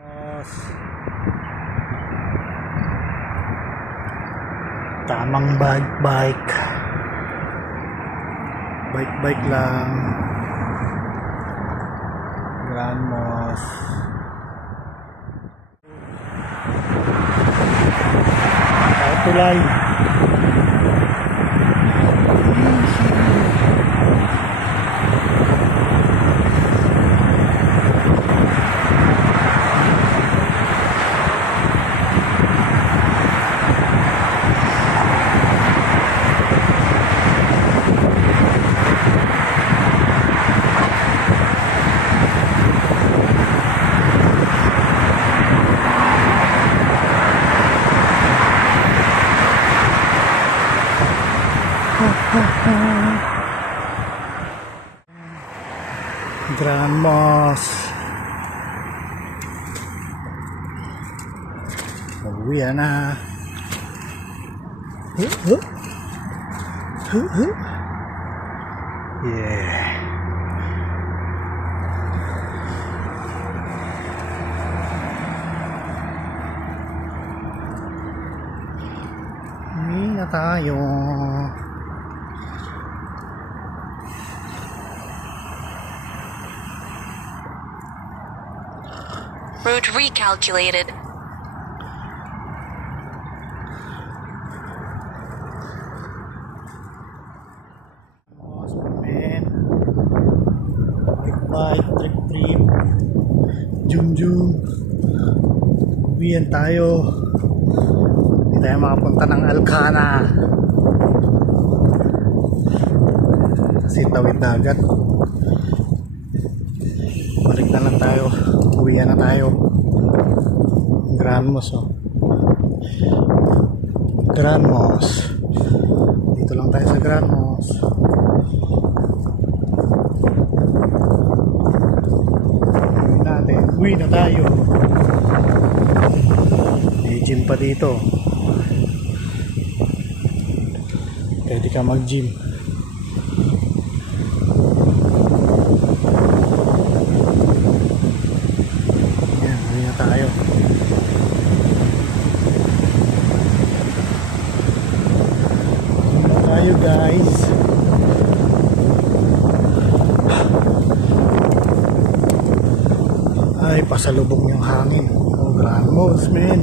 Mas tamang bike lang. Grand Moss. Tulay. Grand Moss. Uwi na. Yeah. Uwi na tayo. Route recalculated. Man, bike, trip, jum. Uwian tayo. Hindi tayo makapunta ng Alcana kasi tawid dagat. Balik na lang tayo. Uwian na tayo. Grand Moss, oh. Grand Moss. Dito lang tayo sa Grand Moss. Uwi na tayo. May gym pa dito. Pwede ka mag-gym. Yan, uwi na tayo. Uwi na tayo, guys. Ay, pasalubong yung hangin. Oh, Grand Moss, man.